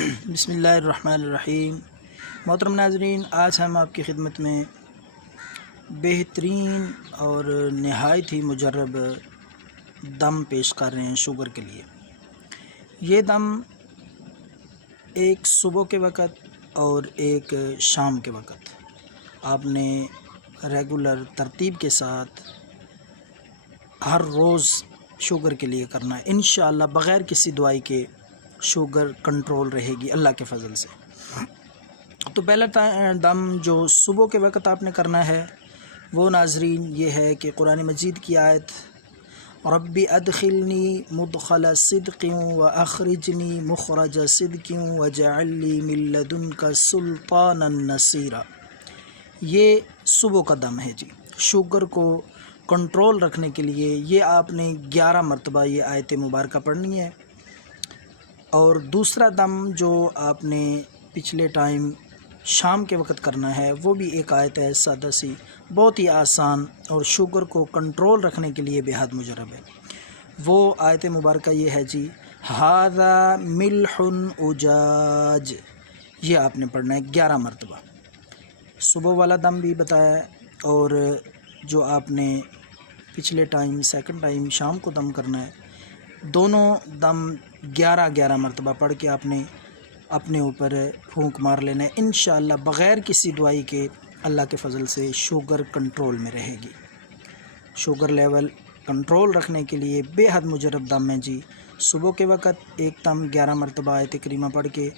بسم اللہ الرحمن الرحیم۔ محترم ناظرین، آج ہم آپ کی خدمت میں بہترین اور نہایت ہی مجرب دم پیش کر رہے ہیں شوگر کے لیے۔ یہ دم ایک صبح کے وقت اور ایک شام کے وقت آپ نے ریگولر ترتیب کے ساتھ ہر روز شوگر کے لیے کرنا ہے۔ انشاءاللہ بغیر کسی دوائی کے شوگر کنٹرول رہے گی اللہ کے فضل سے۔ تو پہلا دم جو صبح کے وقت آپ نے کرنا ہے وہ ناظرین یہ ہے کہ قرآن مجید کی آیت ربی ادخلنی مدخل صدق واخرجنی مخرج صدق واجعل لی من لدنک سلطانا نصیرا، یہ صبح کا دم ہے جی۔ شوگر کو کنٹرول رکھنے کے لیے یہ آپ نے 11 مرتبہ یہ آیت مبارکہ پڑھنی ہے۔ اور دوسرا دم جو آپ نے پچھلے ٹائم شام کے وقت کرنا ہے وہ بھی ایک آیت ہے سادہ سی، بہت ہی آسان اور شوگر کو کنٹرول رکھنے کے لیے بے حد مجرب ہے۔ وہ آیت مبارکہ یہ ہے جی ھذا ملح اجاج، یہ آپ نے پڑھنا ہے 11 مرتبہ۔ صبح والا دم بھی بتایا ہے، اور جو آپ نے پچھلے ٹائم سیکنڈ ٹائم شام کو دم کرنا ہے، دونوں دم 11 مرتبہ پڑھ کے آپ نے اپنے اوپر پھونک مار لینا ہے۔ انشاءاللہ بغیر کسی دوائی کے اللہ کے فضل سے شوگر کنٹرول میں رہے گی۔ شوگر لیول کنٹرول رکھنے کے لیے بے حد مجرب دم ہے جی۔ صبح کے وقت ایک دم 11 مرتبہ آیت کریمہ پڑھ کے،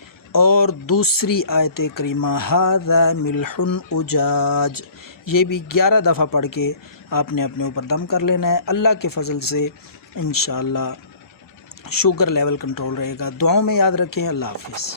اور دوسری آیت کریمہ ھذا ملح اجاج، یہ بھی 11 دفعہ پڑھ کے آپ نے اپنے اوپر دم کر لینا ہے۔ اللہ کے فضل سے انشاءاللہ شوگر لیول کنٹرول رہے گا۔ دعاؤں میں یاد رکھیں۔ اللہ حافظ۔